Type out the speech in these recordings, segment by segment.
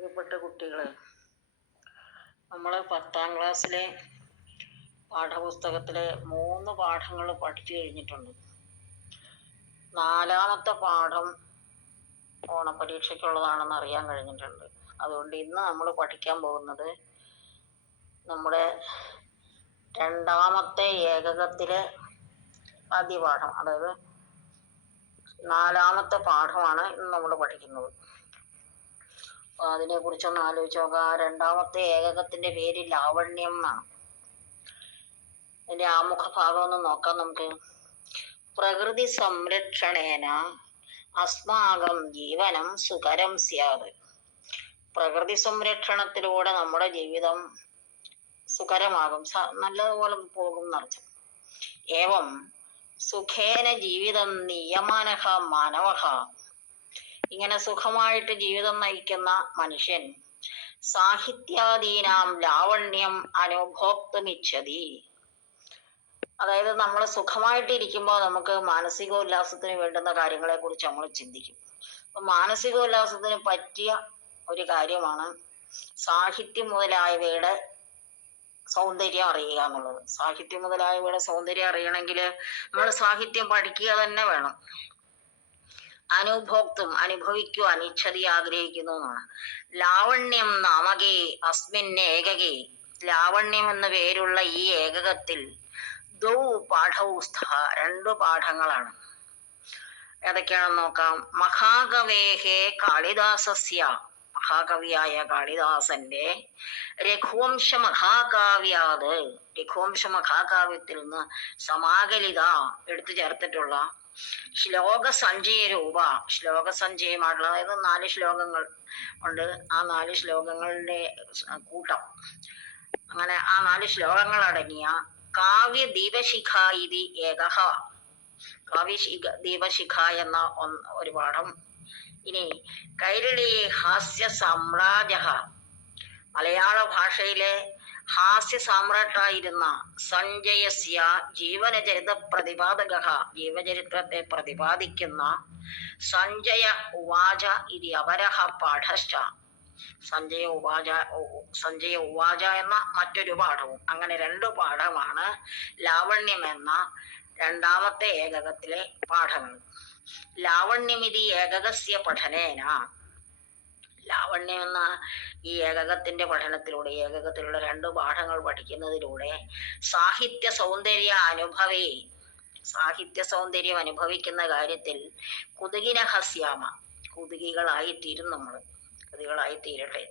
പ്രിയപ്പെട്ട കുട്ടികളെ, നമ്മൾ 10ാം ക്ലാസ്സിലെ പാഠപുസ്തകത്തിലെ 3 പാഠങ്ങൾ പഠിച്ചു കഴിഞ്ഞിട്ടുണ്ട്. 4ാമത്തെ പാഠം ഓണപരീക്ഷയ്ക്കുള്ളതാണെന്ന് അറിയാൻ കഴിഞ്ഞിട്ടുണ്ട്. അതുകൊണ്ട് ഇന്ന് നമ്മൾ പഠിക്കാൻ പോകുന്നത് നമ്മുടെ 2ാമത്തെ ഏകകത്തിലെ ആദ്യ പാഠം, അതായത് 4ാമത്തെ പാഠമാണ് ഇന്ന് നമ്മൾ പഠിക്കുന്നത്. അപ്പോൾ അതിനെ കുറിച്ചൊന്ന് ആലോചിച്ച് നോക്കാം. 2ാമത്തെ ഏകകത്തിന്റെ പേര് ലാവണ്യം എന്നാണ്. അതിന്റെ ആമുഖ ഭാഗം ഒന്ന് നോക്കാം നമുക്ക്. പ്രകൃതി സംരക്ഷണേന അസ്മാകം ജീവനം സുഖരം സ്യാത്. പ്രകൃതി സംരക്ഷണത്തിലൂടെ നമ്മുടെ ജീവിതം സുഖരമാകും, നല്ലതുപോലെ പോകും എന്നർത്ഥം. ഏവം സുഖേന ജീവിതം നിയമനഃ മാനവഃ. ഇങ്ങനെ സുഖമായിട്ട് ജീവിതം നയിക്കുന്ന മനുഷ്യൻ സാഹിത്യാദീനാം ലാവണ്യം അനുഭോക്തുമിച്ഛതി. അതായത് നമ്മൾ സുഖമായിട്ടിരിക്കുമ്പോൾ നമുക്ക് മാനസികോല്ലാസത്തിന് വേണ്ടുന്ന കാര്യങ്ങളെ കുറിച്ച് നമ്മൾ ചിന്തിക്കും. അപ്പൊ മാനസികോല്ലാസത്തിന് പറ്റിയ ഒരു കാര്യമാണ് സാഹിത്യം മുതലായവയുടെ സൗന്ദര്യം അറിയുക എന്നുള്ളത്. സാഹിത്യം മുതലായവയുടെ സൗന്ദര്യം അറിയണമെങ്കിൽ നമ്മൾ സാഹിത്യം പഠിക്കുക തന്നെ വേണം. അനുഭോക്തും അനുഭവിക്കുവാൻ ഇച്ഛതി ആഗ്രഹിക്കുന്നു എന്നാണ്. ലാവണ്യം നാമകേ അസ്മിൻ ഏകകേ. ലാവണ്യം എന്ന പേരുള്ള ഈ ഏകകത്തിൽ ദ്വൗ പാഠൗ സ്ഥ. 2 പാഠങ്ങളാണ്. ഏതൊക്കെയാണെന്ന് നോക്കാം. മഹാകവേഹേ കാളിദാസസ്യ. മഹാകവിയായ കാളിദാസന്റെ രഘുവംശ മഹാകാവ്യാത്. രഘുവംശ മഹാകാവ്യത്തിൽ നിന്ന് സമാകലിത എടുത്തു ചേർത്തിട്ടുള്ള ശ്ലോക സഞ്ചയ രൂപ, ശ്ലോക സഞ്ചയമായിട്ടുള്ള, അതായത് 4 ശ്ലോകങ്ങൾ ഉണ്ട്. ആ 4 ശ്ലോകങ്ങളുടെ കൂട്ടം, അങ്ങനെ ആ 4 ശ്ലോകങ്ങൾ അടങ്ങിയ കാവ്യ ദീപശിഖ ഇതി ഏകഹ. കാവ്യ ദീപശിഖ എന്ന ഒരു പാഠം. ഇനി കൈരളി ഹാസ്യ സാമ്രാജ. മലയാള ഭാഷയിലെ ഹാസ്യ സാമ്രാട്ടായിരുന്ന സഞ്ജയസ്യ ജീവനചരിത പ്രതിപാദക. ജീവചരിത്രത്തെ പ്രതിപാദിക്കുന്ന സഞ്ജയ ഉവാച ഇതി അപരഹ പാഠശ്ച. സഞ്ജയ ഉവാച എന്ന മറ്റൊരു പാഠവും. അങ്ങനെ 2 പാഠമാണ് ലാവണ്യം എന്ന 2ാമത്തെ ഏകകത്തിലെ പാഠങ്ങൾ. ലാവണ്യമിതി ഏകകസ്യ പഠനേന. ലാവണ്യം എന്ന ഈ ഏകകത്തിന്റെ പഠനത്തിലൂടെ, ഏകകത്തിലുള്ള 2 പാഠങ്ങൾ പഠിക്കുന്നതിലൂടെ സാഹിത്യ സൗന്ദര്യ അനുഭവേ, സാഹിത്യ സൗന്ദര്യം അനുഭവിക്കുന്ന കാര്യത്തിൽ കുതുകിനഹസ്യാമ. കുതുകികളായി തീരും നമ്മൾ. കുതുകികളായി തീരട്ടെ.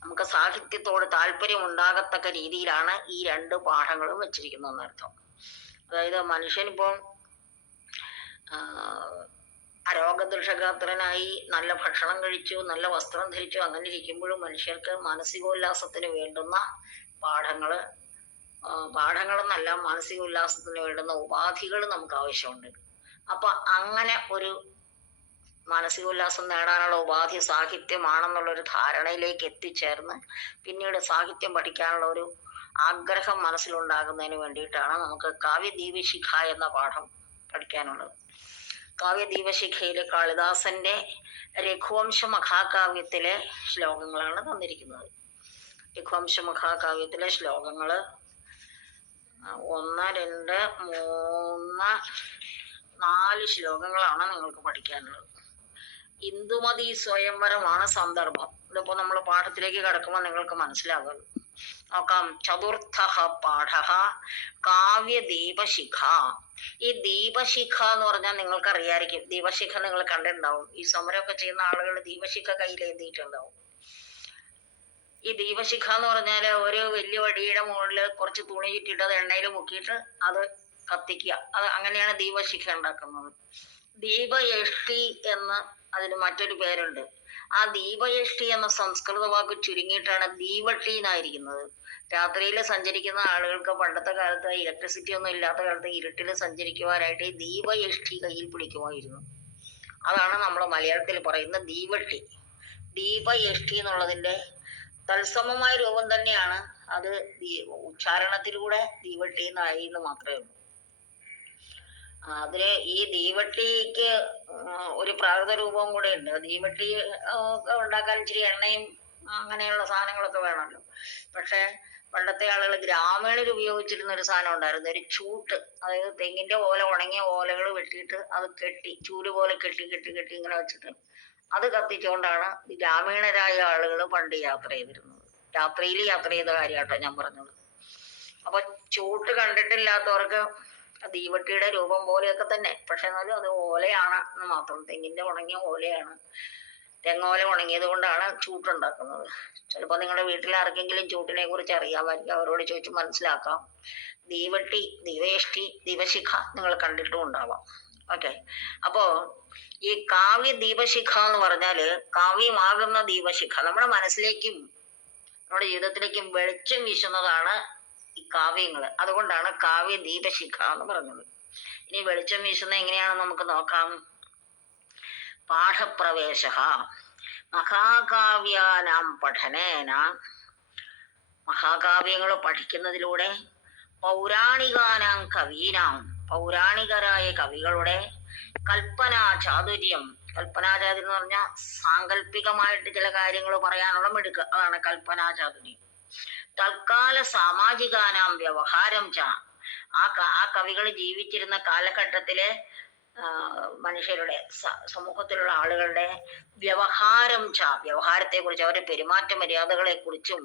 നമുക്ക് സാഹിത്യത്തോട് താല്പര്യം ഉണ്ടാകത്തക്ക രീതിയിലാണ് ഈ 2 പാഠങ്ങളും വെച്ചിരിക്കുന്നതെന്ന് അർത്ഥം. അതായത് മനുഷ്യനിപ്പോൾ അരോഗദൃഷഗാത്രനായി നല്ല ഭക്ഷണം കഴിച്ചു, നല്ല വസ്ത്രം ധരിച്ചു, അങ്ങനെ ഇരിക്കുമ്പോഴും മനുഷ്യർക്ക് മാനസികോല്ലാസത്തിന് വേണ്ടുന്ന പാഠങ്ങളെന്നല്ല, മാനസികോല്ലാസത്തിന് വേണ്ടുന്ന ഉപാധികൾ നമുക്ക് ആവശ്യമുണ്ട്. അപ്പൊ അങ്ങനെ ഒരു മാനസികോല്ലാസം നേടാനുള്ള ഉപാധി സാഹിത്യമാണെന്നുള്ളൊരു ധാരണയിലേക്ക് എത്തിച്ചേർന്ന് പിന്നീട് സാഹിത്യം പഠിക്കാനുള്ള ഒരു ആഗ്രഹം മനസ്സിലുണ്ടാകുന്നതിന് വേണ്ടിയിട്ടാണ് നമുക്ക് കാവ്യദീപശിഖ എന്ന പാഠം പഠിക്കാനുള്ളത്. കാവ്യദീപശിഖയിലെ കാളിദാസന്റെ രഘുവംശ മഹാകാവ്യത്തിലെ ശ്ലോകങ്ങളാണ് തന്നിരിക്കുന്നത്. രഘുവംശ മഹാകാവ്യത്തിലെ ശ്ലോകങ്ങള് 1, 2, 3, 4 ശ്ലോകങ്ങളാണ് നിങ്ങൾക്ക് പഠിക്കാനുള്ളത്. ഇന്ദുമതി സ്വയംവരമാണ് സന്ദർഭം. ഇതിപ്പോ നമ്മൾ പാഠത്തിലേക്ക് കടക്കുമ്പോൾ നിങ്ങൾക്ക് മനസ്സിലാകും. നോക്കാം. ചതുർത്ഥ പാഠ കാവ്യദീപശിഖ. ഈ ദീപശിഖ എന്ന് പറഞ്ഞാൽ നിങ്ങൾക്ക് അറിയായിരിക്കും. ദീപശിഖ നിങ്ങൾ കണ്ടിട്ടുണ്ടാവും. ഈ സമരമൊക്കെ ചെയ്യുന്ന ആളുകൾ ദീപശിഖ കയ്യിലേന്തിയിട്ടുണ്ടാവും. ഈ ദീപശിഖ എന്ന് പറഞ്ഞാല് ഒരു വലിയ വടിയുടെ മുകളിൽ കുറച്ച് തുണി ചുറ്റിട്ട് അത് എണ്ണയിൽ മുക്കിയിട്ട് അത് കത്തിക്കുക. അത് അങ്ങനെയാണ് ദീപശിഖ ഉണ്ടാക്കുന്നത്. ദീപയഷ്ടി എന്ന് അതിന് മറ്റൊരു പേരുണ്ട്. ആ ദീപയഷ്ടി എന്ന സംസ്കൃത വാക്ക് ചുരുങ്ങിയിട്ടാണ് ദീവട്ടി എന്നായിരിക്കുന്നത്. രാത്രിയിൽ സഞ്ചരിക്കുന്ന ആളുകൾക്ക് പണ്ടത്തെ കാലത്ത് ഇലക്ട്രിസിറ്റി ഒന്നും ഇല്ലാത്ത കാലത്ത് ഇരുട്ടിൽ സഞ്ചരിക്കുവാനായിട്ട് ഈ ദീപയഷ്ടി കയ്യിൽ പിടിക്കുമായിരുന്നു. അതാണ് നമ്മൾ മലയാളത്തിൽ പറയുന്ന ദീവട്ടി. ദീപയഷ്ടി എന്നുള്ളതിന്റെ തത്സമമായ രൂപം തന്നെയാണ്. അത് ഉച്ചാരണത്തിലൂടെ ദീവട്ടി എന്നായി എന്ന് മാത്രമേ ഉള്ളൂ. അതില് ഈ ദീവട്ടിക്ക് ഒരു പ്രാകൃത രൂപവും കൂടെ ഉണ്ട്. ദീവട്ടി ഉണ്ടാക്കാൻ ഇച്ചിരി എണ്ണയും അങ്ങനെയുള്ള സാധനങ്ങളൊക്കെ വേണമല്ലോ. പക്ഷെ പണ്ടത്തെ ആളുകൾ ഗ്രാമീണർ ഉപയോഗിച്ചിരുന്ന ഒരു സാധനം ഉണ്ടായിരുന്നു, ഒരു ചൂട്ട്. അതായത് തെങ്ങിന്റെ ഓല, ഉണങ്ങിയ ഓലകൾ വെട്ടിയിട്ട് അത് കെട്ടി, ചൂല് പോലെ കെട്ടി കെട്ടി കെട്ടി ഇങ്ങനെ വെച്ചിട്ട് അത് കത്തിച്ചുകൊണ്ടാണ് ഗ്രാമീണരായ ആളുകൾ പണ്ട് യാത്ര ചെയ്തിരുന്നത്. രാത്രിയിൽ യാത്ര ചെയ്ത കാര്യമാട്ടോ ഞാൻ പറഞ്ഞത്. അപ്പൊ ചൂട്ട് കണ്ടിട്ടില്ലാത്തവർക്ക് തീവട്ടിയുടെ രൂപം പോലെയൊക്കെ തന്നെ, പക്ഷെ എന്നാലും അത് ഓലയാണ് എന്ന് മാത്രം. തെങ്ങിന്റെ ഉണങ്ങിയ ഓലയാണ്, തെങ്ങോല ഉണങ്ങിയത് കൊണ്ടാണ് ചൂട്ടുണ്ടാക്കുന്നത്. ചിലപ്പോൾ നിങ്ങളുടെ വീട്ടിൽ ആർക്കെങ്കിലും ചൂട്ടിനെ കുറിച്ച് അറിയാമായിരിക്കും, അവരോട് ചോദിച്ച് മനസ്സിലാക്കാം. ദീവട്ടി, ദീവേഷ്ടി, ദീപശിഖ നിങ്ങൾ കണ്ടിട്ടും ഉണ്ടാവാം. ഓക്കെ. അപ്പോ ഈ കാവ്യ ദീപശിഖ എന്ന് പറഞ്ഞാല് കാവ്യമാകുന്ന ദീപശിഖ നമ്മുടെ മനസ്സിലേക്കും നമ്മുടെ ജീവിതത്തിലേക്കും വെളിച്ചം വീശുന്നതാണ് ഈ കാവ്യങ്ങള്. അതുകൊണ്ടാണ് കാവ്യ ദീപശിഖ എന്ന് പറഞ്ഞത്. ഇനി വെളിച്ചം വീശുന്നത് എങ്ങനെയാണെന്ന് നമുക്ക് നോക്കാം. പാഠപ്രവേശ മഹാകാവ്യാനാം പഠനേന, മഹാകാവ്യങ്ങൾ പഠിക്കുന്നതിലൂടെ പൗരാണികാനാം കവീനാം, പൗരാണികരായ കവികളുടെ കൽപ്പനാ ചാതുര്യം. കൽപ്പനാചാതുര്യം എന്ന് പറഞ്ഞാൽ സാങ്കല്പികമായിട്ട് ചില കാര്യങ്ങൾ പറയാനുള്ള മിടുക്ക്, അതാണ് കൽപ്പനാ ചാതുര്യം. തൽക്കാല സാമാജികാനാം വ്യവഹാരം ച, ആ കവികൾ ജീവിച്ചിരുന്ന കാലഘട്ടത്തിലെ മനുഷ്യരുടെ, സമൂഹത്തിലുള്ള ആളുകളുടെ വ്യവഹാരം ച, വ്യവഹാരത്തെ കുറിച്ച്, അവരുടെ പെരുമാറ്റ മര്യാദകളെ കുറിച്ചും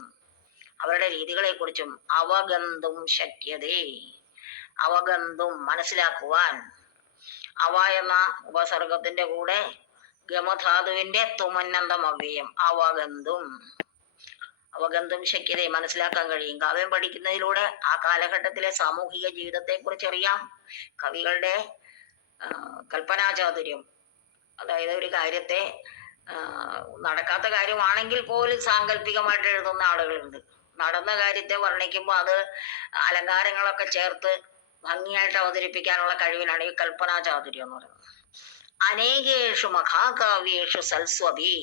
അവരുടെ രീതികളെ കുറിച്ചും അവഗന്തും ശക്യതേ, അവഗന്തും മനസ്സിലാക്കുവാൻ. അവ എന്ന ഉപസർഗത്തിന്റെ കൂടെ ഗമധാതുവിന്റെ തുമന്നന്തം അവ്യയം, അവഗന്തും. അവഗന്തും ശക്യതയെ മനസ്സിലാക്കാൻ കഴിയും. കാവ്യം പഠിക്കുന്നതിലൂടെ ആ കാലഘട്ടത്തിലെ സാമൂഹിക ജീവിതത്തെ കുറിച്ച് അറിയാം. കവികളുടെ കൽപ്പനാചാതുര്യം, അതായത് ഒരു കാര്യത്തെ നടക്കാത്ത കാര്യമാണെങ്കിൽ പോലും സാങ്കല്പികമായിട്ട് എഴുതുന്ന ആളുകളുണ്ട്. നടന്ന കാര്യത്തെ വർണ്ണിക്കുമ്പോൾ അത് അലങ്കാരങ്ങളൊക്കെ ചേർത്ത് ഭംഗിയായിട്ട് അവതരിപ്പിക്കാനുള്ള കഴിവിനാണ് ഈ കൽപ്പനാചാതുര്യം എന്ന് പറയുന്നത്. അനേകേഷു മഹാകാവ്യേഷു സൽസ്വഭി,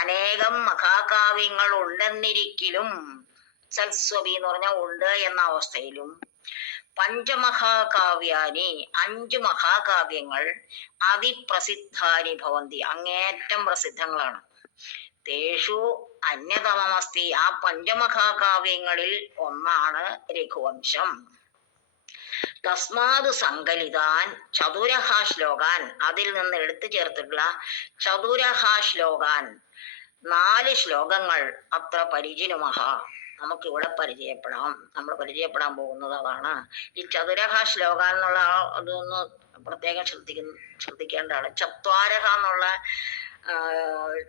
അനേകം മഹാകാവ്യങ്ങൾ ഉണ്ടെന്നിരിക്കലും, സൽസ്വഭി എന്ന് പറഞ്ഞാൽ ഉണ്ട് എന്ന അവസ്ഥയിലും, പഞ്ചമഹാകാവ്യാനി, 5 മഹാകാവ്യങ്ങൾ അതിപ്രസിദ്ധാനി ഭവന്തി, അങ്ങേറ്റം പ്രസിദ്ധങ്ങളാണ്. തേഷു അന്യതമമസ്തി, ആ പഞ്ചമഹാകാവ്യങ്ങളിൽ ഒന്നാണ് രഘുവംശം. തസ്മാത് സങ്കലിതാൻ ചതുരഹ ശ്ലോകാൻ, അതിൽ നിന്ന് എടുത്തു ചേർത്തിട്ടുള്ള ചതുരഹ ശ്ലോകാൻ, 4 ശ്ലോകങ്ങൾ അത്ര പരിചിനുമഹ, നമുക്കിവിടെ പരിചയപ്പെടാം. നമ്മൾ പരിചയപ്പെടാൻ പോകുന്നത് അതാണ്. ഈ ചതുരഹ ശ്ലോക എന്നുള്ള അതൊന്ന് പ്രത്യേകം ശ്രദ്ധിക്കേണ്ടതാണ്. ചത്വാരഹ എന്നുള്ള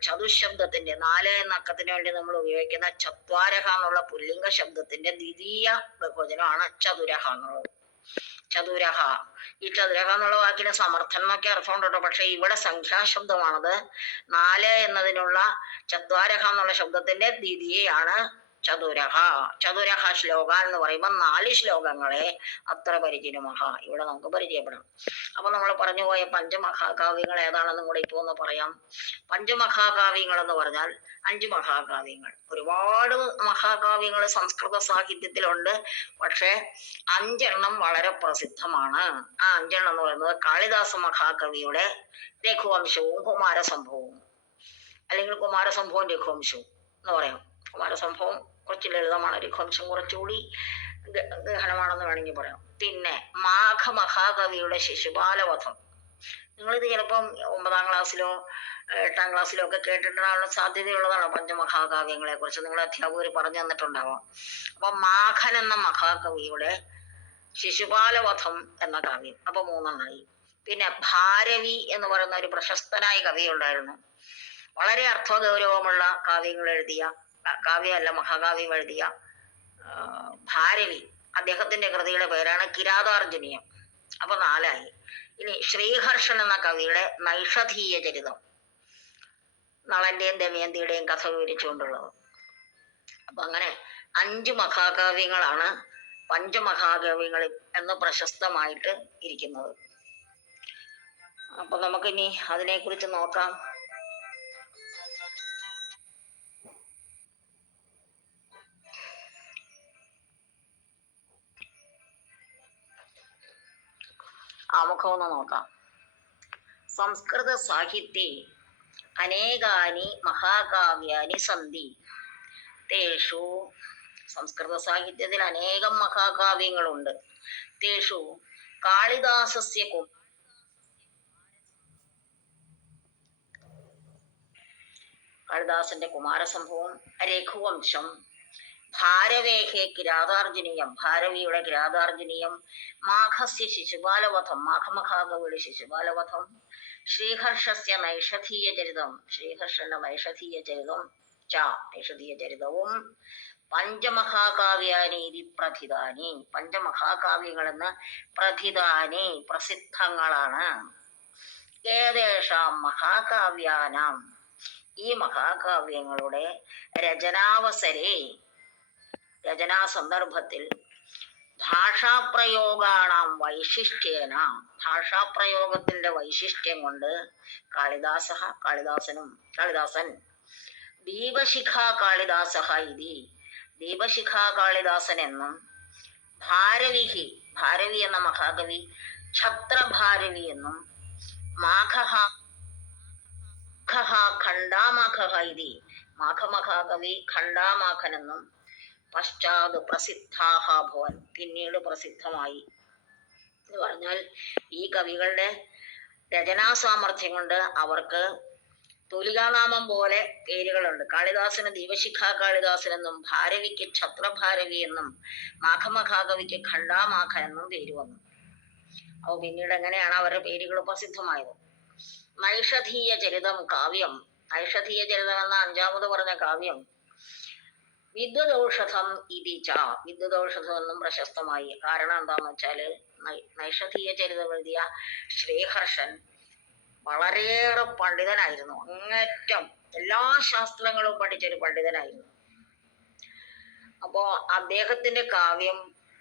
ചതുശബ്ദത്തിന്റെ 4 എന്ന അക്കത്തിന് വേണ്ടി നമ്മൾ ഉപയോഗിക്കുന്ന ചത്വാരഹ എന്നുള്ള പുല്ലിംഗ ശബ്ദത്തിന്റെ ദ്വിതീയ ബഹുവചനമാണ് ചതുരഹ എന്നുള്ളത്. ചതുരഹ, ഈ ചതുരഹ എന്നുള്ള വാക്കിന് സമർത്ഥൻ എന്നൊക്കെ അർത്ഥമുണ്ട് കേട്ടോ. പക്ഷെ ഇവിടെ സംഖ്യാശബ്ദമാണത്. 4 എന്നതിനുള്ള ചത്വാരഹ എന്നുള്ള ശബ്ദത്തിന്റെ ദ്വിതീയാണ് ചതുരഹ. ചതുരഹ ശ്ലോക എന്ന് പറയുമ്പോൾ 4 ശ്ലോകങ്ങളെ അത്ര പരിചിനുമഹ, ഇവിടെ നമുക്ക് പരിചയപ്പെടാം. അപ്പൊ നമ്മൾ പറഞ്ഞുപോയ പഞ്ചമഹാകാവ്യങ്ങൾ ഏതാണെന്നും കൂടെ ഇപ്പൊ ഒന്ന് പറയാം. പഞ്ചമഹാകാവ്യങ്ങൾ എന്ന് പറഞ്ഞാൽ 5 മഹാകാവ്യങ്ങൾ. ഒരുപാട് മഹാകാവ്യങ്ങൾ സംസ്കൃത സാഹിത്യത്തിലുണ്ട്. പക്ഷെ 5 എണ്ണം വളരെ പ്രസിദ്ധമാണ്. ആ 5 എണ്ണം എന്ന് പറയുന്നത് കാളിദാസ മഹാകവിയുടെ രഘുവംശവും കുമാരസംഭവവും, അല്ലെങ്കിൽ കുമാരസംഭവം രഘുവംശവും എന്ന് പറയാം. കുമാരസംഭവം കുറച്ച് ലളിതമാണ്, രഘുവംശം കുറച്ചുകൂടി ഗഹനമാണെന്ന് വേണമെങ്കിൽ പറയാം. പിന്നെ മാഘമഹാകവിയുടെ ശിശുപാലവധം, നിങ്ങളിത് ചിലപ്പം 9ാം ക്ലാസ്സിലോ 8ാം ക്ലാസ്സിലോ ഒക്കെ കേട്ടിട്ടുള്ള സാധ്യതയുള്ളതാണ്. പഞ്ചമഹാകാവ്യങ്ങളെ കുറിച്ച് നിങ്ങളുടെ അധ്യാപകർ പറഞ്ഞു തന്നിട്ടുണ്ടാവാം. അപ്പൊ മാഘൻ എന്ന മഹാകവിയുടെ ശിശുപാലവധം എന്ന കാവ്യം, അപ്പൊ 3 പിന്നെ ഭാരവി എന്ന് പറയുന്ന ഒരു പ്രശസ്തനായ കവി ഉണ്ടായിരുന്നു. വളരെ അർത്ഥഗൗരവമുള്ള കാവ്യങ്ങൾ എഴുതിയ, കാവ്യമല്ല മഹാകാവ്യം എഴുതിയ ഭാരവി, അദ്ദേഹത്തിന്റെ കൃതിയുടെ പേരാണ് കിരാതാർജുനീയം. അപ്പൊ 4. ഇനി ശ്രീഹർഷൻ എന്ന കവിയുടെ നൈഷധീയ ചരിതം, നളന്റെയും ദമയന്തിയുടെയും കഥ വിവരിച്ചുകൊണ്ടുള്ളത്. അപ്പൊ അങ്ങനെ 5 മഹാകാവ്യങ്ങളാണ് പഞ്ചമഹാകാവ്യങ്ങൾ എന്ന് പ്രശസ്തമായിട്ട് ഇരിക്കുന്നത്. അപ്പൊ നമുക്കിനി അതിനെക്കുറിച്ച് നോക്കാം. ആമുഖം ഒന്ന് നോക്കാം. സംസ്കൃത സാഹിത്യേ അനേകാനി മഹാകാവ്യാനി സന്തി തേഷു. സംസ്കൃത സാഹിത്യത്തിൽ അനേകം മഹാകാവ്യങ്ങളുണ്ട്. തേഷു കാളിദാസസ്യ കാളിദാസന്റെ കുമാരസംഭവം, രഘുവംശം, ഭാരവേഹേ കിരാതാർജുനീയം, ഭാരവിയുടെ കിരാതാർജുനീയം, മാഘസ്യ ശിശുപാലവധം, മാഘമഹാകവിയുടെ ശിശുപാലവധം, ശ്രീഹർഷസ്യ നൈഷധീയചരിതം, ശ്രീഹർഷന്റെ നൈഷധീയചരിതം നൈഷധീയചരിതവും, പഞ്ചമഹാകാവ്യാനീതി പ്രഥിതാനി, പഞ്ചമഹാകാവ്യങ്ങളെന്ന് പ്രഥിതാനി പ്രസിദ്ധങ്ങളാണ്. ഏതേഷാം മഹാകാവ്യാനാം, ഈ മഹാകാവ്യങ്ങളുടെ രചനാവസരേ, രചനാ സന്ദർഭത്തിൽ, ഭാഷാപ്രയോഗാണാം വൈശിഷ്ട്യേന, ഭാഷാപ്രയോഗത്തിന്റെ വൈശിഷ്ട്യം കൊണ്ട്, കാളിദാസൻ ദീപശിഖാ കാളിദാസഃ ഇതി, ദീപശിഖാ കാളിദാസൻ എന്നും, ഭാരവിഹി, ഭാരവി എന്ന മഹാകവി ഛത്രഭാരവി എന്നും, മാഘഃ ഖണ്ഡാമാഘഃ ഇതി, മാഘമഹാകവി ഖണ്ഡാമാഘനെന്നും, പശ്ചാത് പ്രസിദ്ധാഹ ഭവൻ, പിന്നീട് പ്രസിദ്ധമായി. എന്ന് പറഞ്ഞാൽ ഈ കവികളുടെ രചനാ സാമർഥ്യം കൊണ്ട് അവർക്ക് തൂലികാനാമം പോലെ പേരുകളുണ്ട്. കാളിദാസന് ദീപശിഖാ കാളിദാസൻ എന്നും, ഭാരവിക്ക് ഛത്രഭാരവി എന്നും, മാഘമഹാകവിക്ക് ഖണ്ഡാമാഘൻ എന്നും പേര് വന്നു. അപ്പോൾ പിന്നീട് എങ്ങനെയാണ് അവരുടെ പേരുകൾ പ്രസിദ്ധമായത്? നൈഷധീയ ചരിതം കാവ്യം, നൈഷധീയ ചരിതം എന്ന അഞ്ചാമത് പറഞ്ഞ കാവ്യം, വിദ്വദൌഷധം ഇതിച്ച, വിദ്വദൌഷധം എന്നും പ്രശസ്തമായി. കാരണം എന്താന്ന് വെച്ചാല് നൈഷധീയ ചരിതം എഴുതിയ ശ്രീഹർഷൻ വളരെയേറെ പണ്ഡിതനായിരുന്നു. അങ്ങേറ്റം എല്ലാ ശാസ്ത്രങ്ങളും പഠിച്ചൊരു പണ്ഡിതനായിരുന്നു. അപ്പോ അദ്ദേഹത്തിന്റെ കാവ്യം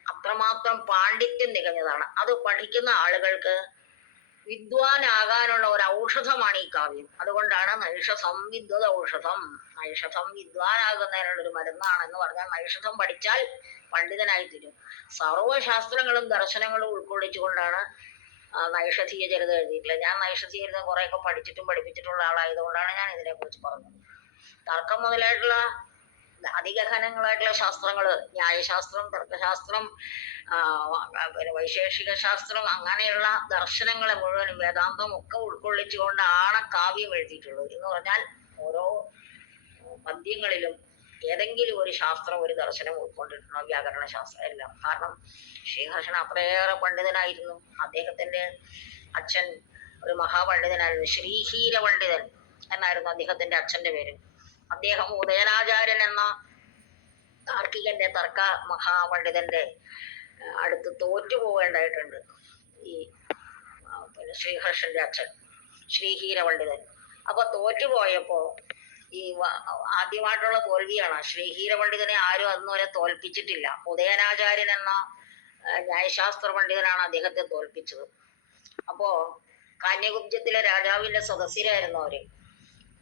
അത്രമാത്രം പാണ്ഡിത്യം നികഞ്ഞതാണ്. അത് പഠിക്കുന്ന ആളുകൾക്ക് വിദ്വാനാകാനുള്ള ഒരു ഔഷധമാണ് ഈ കാവ്യം. അതുകൊണ്ടാണ് നൈഷധം വിദ്വത് ഔഷധം, നൈഷധം വിദ്വാനാകുന്നതിനുള്ളൊരു മരുന്നാണെന്ന് പറഞ്ഞാൽ നൈഷധം പഠിച്ചാൽ പണ്ഡിതനായി തീരും. സർവശാസ്ത്രങ്ങളും ദർശനങ്ങളും ഉൾക്കൊള്ളിച്ചുകൊണ്ടാണ് നൈഷധീയ ചരിതം എഴുതിയിട്ടില്ല. ഞാൻ നൈഷധീയ ചരിതം കുറെയൊക്കെ പഠിച്ചിട്ടും പഠിപ്പിച്ചിട്ടുള്ള ആളായതുകൊണ്ടാണ് ഞാൻ ഇതിനെക്കുറിച്ച് പറഞ്ഞത്. തർക്കം മുതലായിട്ടുള്ള അതിഗഹനങ്ങളായിട്ടുള്ള ശാസ്ത്രങ്ങള്, ന്യായശാസ്ത്രം, തർക്കശാസ്ത്രം, പിന്നെ വൈശേഷിക ശാസ്ത്രം, അങ്ങനെയുള്ള ദർശനങ്ങളെ മുഴുവനും വേദാന്തം ഒക്കെ ഉൾക്കൊള്ളിച്ചുകൊണ്ടാണ് കാവ്യം എഴുതിയിട്ടുള്ളത്. എന്ന് പറഞ്ഞാൽ ഓരോ പദ്യങ്ങളിലും ഏതെങ്കിലും ഒരു ശാസ്ത്രം, ഒരു ദർശനം ഉൾക്കൊണ്ടിട്ടുണ്ടോ, വ്യാകരണ ശാസ്ത്രം എല്ലാം. കാരണം ശ്രീഹർഷൻ അത്രയേറെ പണ്ഡിതനായിരുന്നു. അദ്ദേഹത്തിന്റെ അച്ഛൻ ഒരു മഹാപണ്ഡിതനായിരുന്നു, ശ്രീഹീര പണ്ഡിതൻ എന്നായിരുന്നു അദ്ദേഹത്തിന്റെ അച്ഛന്റെ പേര്. അദ്ദേഹം ഉദയനാചാര്യൻ എന്ന താർക്കികന്റെ തർക്ക മഹാപണ്ഡിതന്റെ അടുത്ത് തോറ്റുപോകേണ്ടതായിട്ടുണ്ട്. ഈ പിന്നെ ശ്രീഹർഷന്റെ അച്ഛൻ ശ്രീഹീര പണ്ഡിതൻ. അപ്പൊ തോറ്റുപോയപ്പോ ഈ ആദ്യമായിട്ടുള്ള തോൽവിയാണ്. ശ്രീഹീര പണ്ഡിതനെ ആരും അന്നുവരെ തോൽപ്പിച്ചിട്ടില്ല. ഉദയനാചാര്യൻ എന്ന ന്യായശാസ്ത്ര പണ്ഡിതനാണ് അദ്ദേഹത്തെ തോൽപ്പിച്ചത്. അപ്പോ കാന്യകുബ്ജത്തിലെ രാജാവിന്റെ സദസ്യരായിരുന്നു അവര്.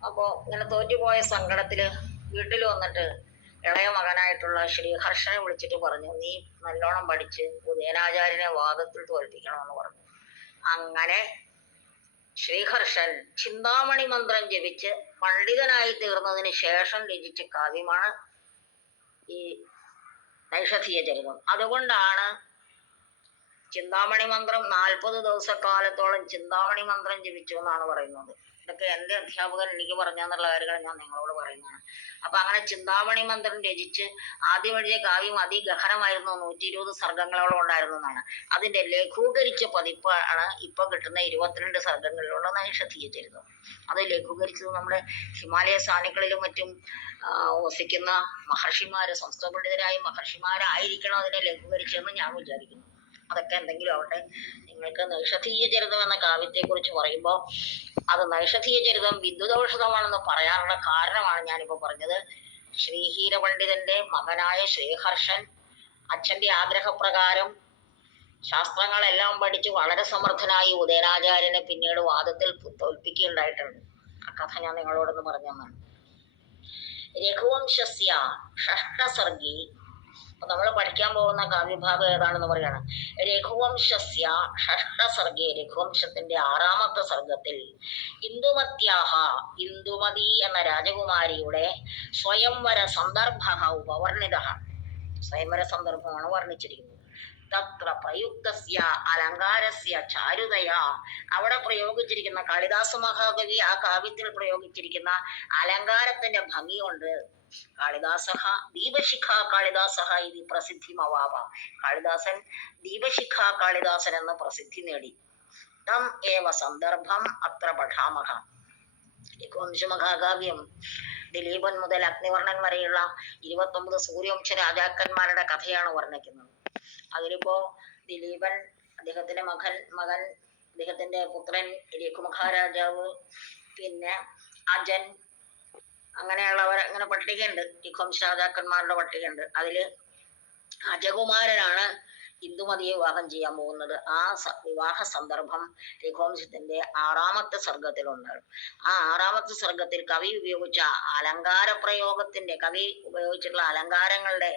അപ്പോ ഇങ്ങനെ തോറ്റുപോയ സങ്കടത്തില് വീട്ടിൽ വന്നിട്ട് ഇളയ മകനായിട്ടുള്ള ശ്രീഹർഷനെ വിളിച്ചിട്ട് പറഞ്ഞു, നീ നല്ലോണം പഠിച്ച് ഉദയനാചാര്യനെ വാദത്തിൽ തോൽപ്പിക്കണമെന്ന് പറഞ്ഞു. അങ്ങനെ ശ്രീഹർഷൻ ചിന്താമണി മന്ത്രം ജപിച്ച് പണ്ഡിതനായി തീർന്നതിന് ശേഷം രചിച്ച കാവ്യമാണ് ഈ നൈഷധീയ ചരിതം. അതുകൊണ്ടാണ് ചിന്താമണി മന്ത്രം 40 ദിവസക്കാലത്തോളം ചിന്താമണി മന്ത്രം ജപിച്ചു എന്നാണ് പറയുന്നത്. ഇതൊക്കെ എൻ്റെ അധ്യാപകൻ എനിക്ക് പറഞ്ഞെന്നുള്ള കാര്യങ്ങൾ ഞാൻ നിങ്ങളോട് പറയുന്നതാണ്. അപ്പൊ അങ്ങനെ ചിന്താമണി മന്ത്രം രചിച്ച് ആദ്യം എഴുതിയ കാവ്യം അതിഗഹനമായിരുന്നു. 120 സർഗങ്ങളോളം ഉണ്ടായിരുന്നു എന്നാണ്. അതിന്റെ ലഘൂകരിച്ച പതിപ്പാണ് ഇപ്പൊ കിട്ടുന്ന 22 സർഗങ്ങളിലുള്ള നൈഷധീയ ചരിതം. അത് ലഘൂകരിച്ചത് നമ്മുടെ ഹിമാലയ സാനുക്കളിലും മറ്റും വസിക്കുന്ന മഹർഷിമാര്, സംസ്കൃത പണ്ഡിതരായ മഹർഷിമാരായിരിക്കണം അതിനെ ലഘൂകരിച്ചതെന്ന് ഞാൻ വിചാരിക്കുന്നു. അതൊക്കെ എന്തെങ്കിലും ആവട്ടെ. നിങ്ങൾക്ക് നൈഷധീയ ചരിതം എന്ന കാവ്യത്തെ കുറിച്ച് പറയുമ്പോൾ അത് നൈഷധീയ ചരിതം വിദ്വദൌഷധമാണെന്ന് പറയാനുള്ള കാരണമാണ് ഞാനിപ്പോ പറഞ്ഞത്. ശ്രീഹീര പണ്ഡിതന്റെ മകനായ ശ്രീഹർഷൻ അച്ഛന്റെ ആഗ്രഹപ്രകാരം ശാസ്ത്രങ്ങളെല്ലാം പഠിച്ച് വളരെ സമർത്ഥനായി ഉദയനാചാര്യനെ പിന്നീട് വാദത്തിൽ തോൽപ്പിക്കുകയുണ്ടായിട്ടുണ്ട്. ആ കഥ ഞാൻ നിങ്ങളോടൊന്ന് പറഞ്ഞു തന്നാണ്. രഘുവംശസ്യ ഷഷ്ടസർഗി നമ്മൾ പഠിക്കാൻ പോകുന്ന കാവ്യഭാഗം ഏതാണെന്ന് പറയാണ്. രഘുവംശസ്യ ഷഷ്ടസർഗേ, രഘുവംശത്തിന്റെ 6ാമത്തെ സർഗത്തിൽ ഇന്ദുമത്യാഹ, ഇന്ദുമതി എന്ന രാജകുമാരിയുടെ സ്വയംവര സന്ദർഭ ഉപവർണിത, സ്വയംവര സന്ദർഭമാണ് വർണ്ണിച്ചിരിക്കുന്നത്. തത്ര പ്രയുക്തസ്യ അലങ്കാരസ്യ ചാരുതയാ, അവിടെ പ്രയോഗിച്ചിരിക്കുന്ന കാളിദാസ മഹാകവി ആ കാവ്യത്തിൽ പ്രയോഗിച്ചിരിക്കുന്ന അലങ്കാരത്തിന്റെ ഭംഗി കൊണ്ട് കാളിദാസഃ ദീപശിഖ കാളിദാസഃ ഇത് പ്രസിദ്ധിമവാപ, കാളിദാസൻ ദീപശിഖ കാളിദാസൻ എന്ന പ്രസിദ്ധി നേടി. തം ഏവ സന്ദർഭം അത്ര പഠാമഹ. രഘുവംശമഹാകാവ്യം ദിലീപൻ മുതൽ അഗ്നിവർണ്ണൻ വരെയുള്ള 29 സൂര്യവംശ രാജാക്കന്മാരുടെ കഥയാണ് വർണ്ണിക്കുന്നത്. അതിലിപ്പോ ദിലീപൻ, അദ്ദേഹത്തിന്റെ മകൻ, അദ്ദേഹത്തിന്റെ പുത്രൻ രഘുമഹാരാജാവ്, പിന്നെ അജൻ, അങ്ങനെയുള്ളവർ, അങ്ങനെ പട്ടികയുണ്ട്, രഘുവംശ രാജാക്കന്മാരുടെ പട്ടികയുണ്ട്. അതില് അജകുമാരനാണ് ഇന്ദുമതിയെ വിവാഹം ചെയ്യാൻ പോകുന്നത്. ആ വിവാഹ സന്ദർഭം രഘുവംശത്തിന്റെ 6ാമത്തെ സർഗത്തിലുണ്ട്. ആ 6ാമത്തെ സർഗത്തിൽ കവി ഉപയോഗിച്ച അലങ്കാര പ്രയോഗത്തിന്റെ, കവി ഉപയോഗിച്ചിട്ടുള്ള അലങ്കാരങ്ങളുടെ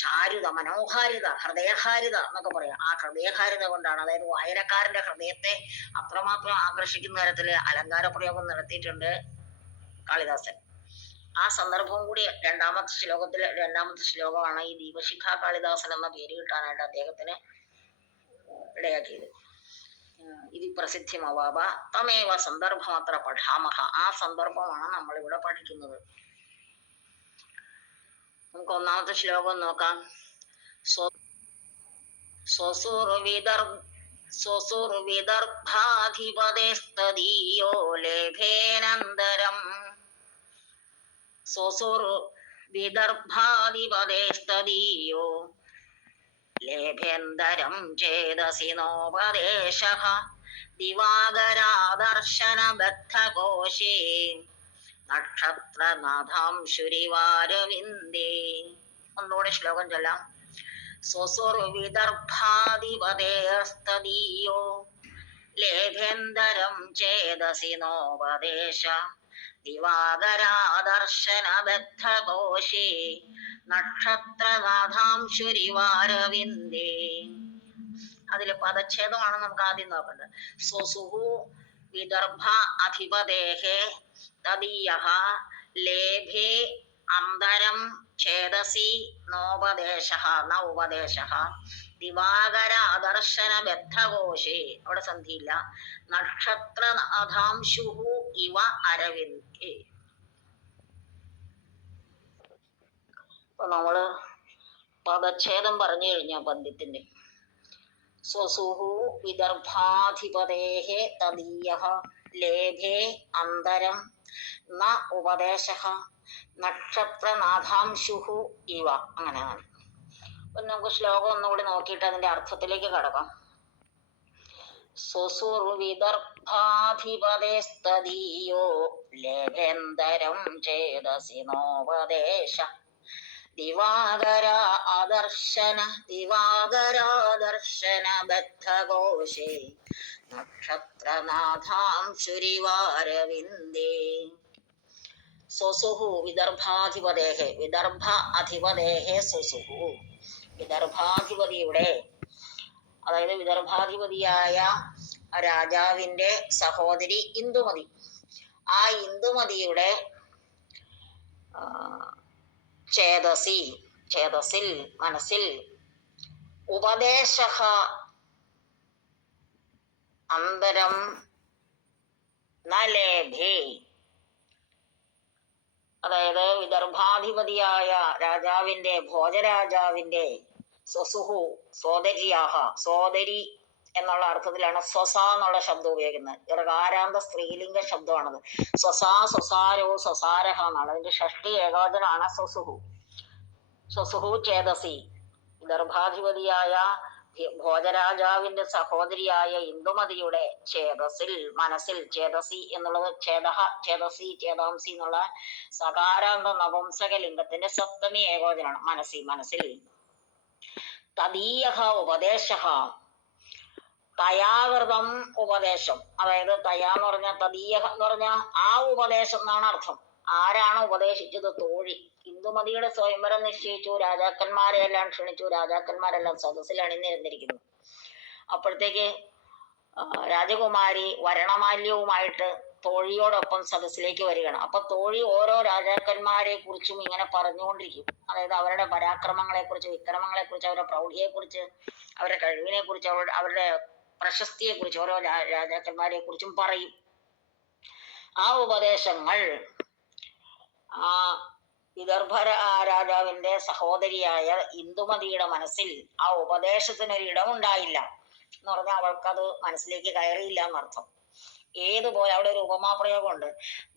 ചാരുത, മനോഹാരിത, ഹൃദയഹാരിത എന്നൊക്കെ പറയാം. ആ ഹൃദയഹാരിത കൊണ്ടാണ്, അതായത് വായനക്കാരന്റെ ഹൃദയത്തെ അത്രമാത്രം ആകർഷിക്കുന്ന തരത്തില് അലങ്കാര പ്രയോഗം നടത്തിയിട്ടുണ്ട് കാളിദാസൻ. ആ സന്ദർഭവും കൂടി 2ാമത്തെ ശ്ലോകമാണ് ഈ ദീപശിഖ കാളിദാസൻ എന്ന പേര് കിട്ടാനായിട്ട് അദ്ദേഹത്തിന് ഇടയാക്കിയത്. ഇത് പ്രസിദ്ധിമവാപ തമേവ സന്ദർഭമത്ര പഠാമഹ, ആ സന്ദർഭമാണ് നമ്മളിവിടെ പഠിക്കുന്നത്. നമുക്ക് 1ാമത്തെ ശ്ലോകം നോക്കാം. സ്വസുർവിദർഭാധിപതേസ്തദീയോ ലേഭേനന്തരം, സ്വസുർവിദർഭാധിപതേസ്തദീയോ ലേഭേന്തരം ചേതസി നോപദേശഃ ദിവാകരാദർശനബദ്ധകോശേ നക്ഷത്രനാഥാംശുരിവാരവിന്ദേ. ഒന്നുകൂടെ ശ്ലോകം ചൊല്ലാം. സ്വസുർവിദർഭാധിപതേസ്തദീയോ ലേഭേന്തരം ചേതസി നോപദേശ ദിവാകരാദർശനബദ്ധകോശേ നക്ഷത്രനാഥാംശുരിവാരവിന്ദേ. അതില് പദച്ഛേദമാണ് നമുക്ക് ആദ്യം നോക്കേണ്ടത്. സ്വസുഹു വിദർഭ അധിപതേഹേ തദീയഃ ലേഭേ അന്തരം ഛേദസി നോപദേശഃ ന ഉപദേശഃ ദിവാകര അദർശന ബദ്ധകോശേ, അവിടെ സന്ധിയില്ല, നക്ഷത്രനാഥാംശുഹു ഇവ അരവിന്ദേ. അപ്പൊ നമ്മള് പദച്ഛേദം പറഞ്ഞു കഴിഞ്ഞ പദ്യത്തിന്റെ സ്വസുഹു വിദർഭാധിപതേഹേ തദീയഃ ലേഭേ അന്തരം ന ഉപദേശഃ നക്ഷത്രനാഥാംശുഹു ഇവ, അങ്ങനെയാണ്. അപ്പൊ നമുക്ക് ശ്ലോകം ഒന്നുകൂടി നോക്കിയിട്ട് അതിന്റെ അർത്ഥത്തിലേക്ക് കടക്കാം. സ്വസുർവിദർഭാധിപതേസ്തദീയോ ലേഭേന്തരം ചേതസി നോപദേശ ദിവാകരാദർശന ബദ്ധകോശേ നക്ഷത്രനാഥാംശുരിവാരവിന്ദേ. സ്വസുഹു വിദർഭാധിപതേഹേ, വിദർഭ അധിപതേഹേ സ്വസുഹു, വിദർഭാധിപതിയുടെ, അതായത് വിദർഭാധിപതിയായ രാജാവിന്റെ സഹോദരി ഇന്ദുമതി, ആ ഇന്ദുമതിയുടെ ചേതസിൽ മനസ്സിൽ ഉപദേശഃ അന്തരം ന ലേഭേ, അതായത് വിദർഭാധിപതിയായ രാജാവിന്റെ, ഭോജരാജാവിന്റെ സ്വസുഹു സോദരിയാഹ, സോദരി എന്നുള്ള അർത്ഥത്തിലാണ് സ്വസ എന്നുള്ള ശബ്ദം ഉപയോഗിക്കുന്നത്. ഇറകാരാന്ത സ്ത്രീലിംഗ ശബ്ദമാണത്. സ്വസാ, സ്വസാരോ, സ്വസാരഹ എന്നാണ്. അതിന്റെ ഷഷ്ടി ഏകവചനമാണ് സ്വസുഹു. സ്വസുഹു ചേതസി, വിദർഭാധിപതിയായ ഭോജരാജാവിന്റെ സഹോദരിയായ ഇന്ദുമതിയുടെ ചേതസിൽ മനസ്സിൽ, ചേതസി എന്നുള്ളത് ചേതഹ, ചേതസി, ചേതാംസി എന്നുള്ള സകാരാന്ത നപുംസക ലിംഗത്തിന്റെ സപ്തമി ഏകോചനാണ്. മനസ്സിൽ. തദീയഃ ഉപദേശഃ, തയാകൃതം ഉപദേശം, അതായത് തയാ എന്ന് പറഞ്ഞാൽ തദീയഃ എന്ന് പറഞ്ഞാൽ ആ ഉപദേശം എന്നാണ് അർത്ഥം. ആരാണ് ഉപദേശിച്ചത്? തോഴി. ഇന്ദുമതിയുടെ സ്വയംവരം നിശ്ചയിച്ചു, രാജാക്കന്മാരെ എല്ലാം ക്ഷണിച്ചു, രാജാക്കന്മാരെല്ലാം സദസ്സിൽ അണിനിരന്നിരിക്കുന്നു. അപ്പോഴത്തേക്ക് രാജകുമാരി വരണമാല്യവുമായിട്ട് തോഴിയോടൊപ്പം സദസ്സിലേക്ക് വരികയാണ്. അപ്പൊ തോഴി ഓരോ രാജാക്കന്മാരെ കുറിച്ചും ഇങ്ങനെ പറഞ്ഞുകൊണ്ടിരിക്കും. അതായത് അവരുടെ പരാക്രമങ്ങളെ കുറിച്ച്, വിക്രമങ്ങളെ കുറിച്ച്, അവരുടെ പ്രൗഢിയെ കുറിച്ച്, അവരുടെ കഴിവിനെ കുറിച്ച്, അവരുടെ പ്രശസ്തിയെ കുറിച്ച്, ഓരോ രാജാക്കന്മാരെ കുറിച്ചും പറയും. ആ ഉപദേശങ്ങൾ ആ വിദർഭ രാജാവിന്റെ സഹോദരിയായ ഇന്ദുമതിയുടെ മനസ്സിൽ ആ ഉപദേശത്തിനൊരിടം ഉണ്ടായില്ല എന്ന് പറഞ്ഞാൽ അവൾക്കത് മനസ്സിലേക്ക് കയറിയില്ല എന്നർത്ഥം. ഏതുപോലെ അവിടെ ഒരു ഉപമാപ്രയോഗമുണ്ട്.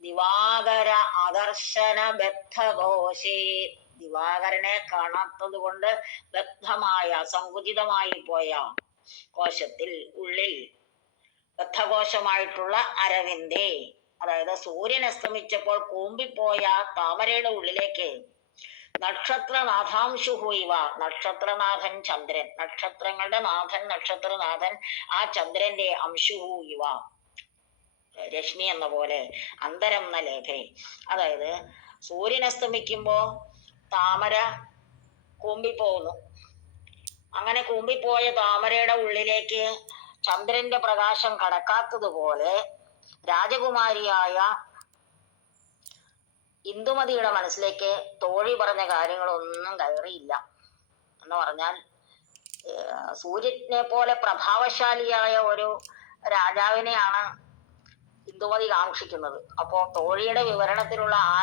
ദിവാകര ആദർശന ബദ്ധഘോഷേ. ദിവാകരനെ കാണാത്തത് കൊണ്ട് ബദ്ധമായ, സങ്കുചിതമായി പോയ കോശത്തിൽ, ഉള്ളിൽ ബദ്ധകോശമായിട്ടുള്ള അരവിന്ദേ, അതായത് സൂര്യൻ അസ്തമിച്ചപ്പോൾ കൂമ്പിപ്പോയ താമരയുടെ ഉള്ളിലേക്ക് നക്ഷത്രനാഥാംശുഹു ഇവ. നക്ഷത്രനാഥൻ ചന്ദ്രൻ, നക്ഷത്രങ്ങളുടെ നാഥൻ, നക്ഷത്രനാഥൻ ആ ചന്ദ്രന്റെ അംശുഹു ഇവ, രശ്മി എന്ന പോലെ, അന്തരം എന്ന ലേഖേ. അതായത് സൂര്യൻ അസ്തമിക്കുമ്പോ താമര കൂമ്പിപ്പോകുന്നു. അങ്ങനെ കൂമ്പിപ്പോയ താമരയുടെ ഉള്ളിലേക്ക് ചന്ദ്രന്റെ പ്രകാശം കടക്കാത്തതുപോലെ രാജകുമാരിയായ ഇന്ദുമതിയുടെ മനസ്സിലേക്ക് തോഴി പറഞ്ഞ കാര്യങ്ങളൊന്നും കയറിയില്ല. എന്ന് പറഞ്ഞാൽ സൂര്യനെ പോലെ പ്രഭാവശാലിയായ ഒരു രാജാവിനെയാണ് ഇന്ദുമതി കാക്ഷിക്കുന്നത്. അപ്പോ തോഴിയുടെ വിവരണത്തിലുള്ള ആ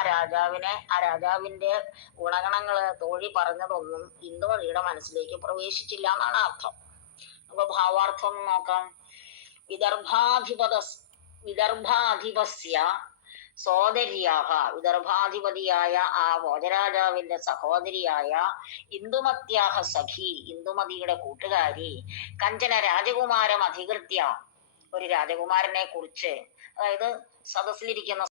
രാജാവിന്റെ ഗുണഗണങ്ങള് തോഴി പറഞ്ഞതൊന്നും ഇന്ദുമതിയുടെ മനസ്സിലേക്ക് പ്രവേശിച്ചില്ല എന്നാണ് അർത്ഥം. അപ്പൊ ഭാവാർത്ഥം നോക്കാം. വിദർഭാധിപസ്യ സോദര്യാഹ. വിദർഭാധിപതിയായ ആ ഭോജരാജാവിന്റെ സഹോദരിയായ ഇന്ദുമത്യാഹ സഖി, ഇന്ദുമതിയുടെ കൂട്ടുകാരി, കഞ്ചന രാജകുമാരം അധികൃത്യ, ഒരു രാജകുമാരനെ കുറിച്ച്, അതായത് സദസ്സിലിരിക്കുന്ന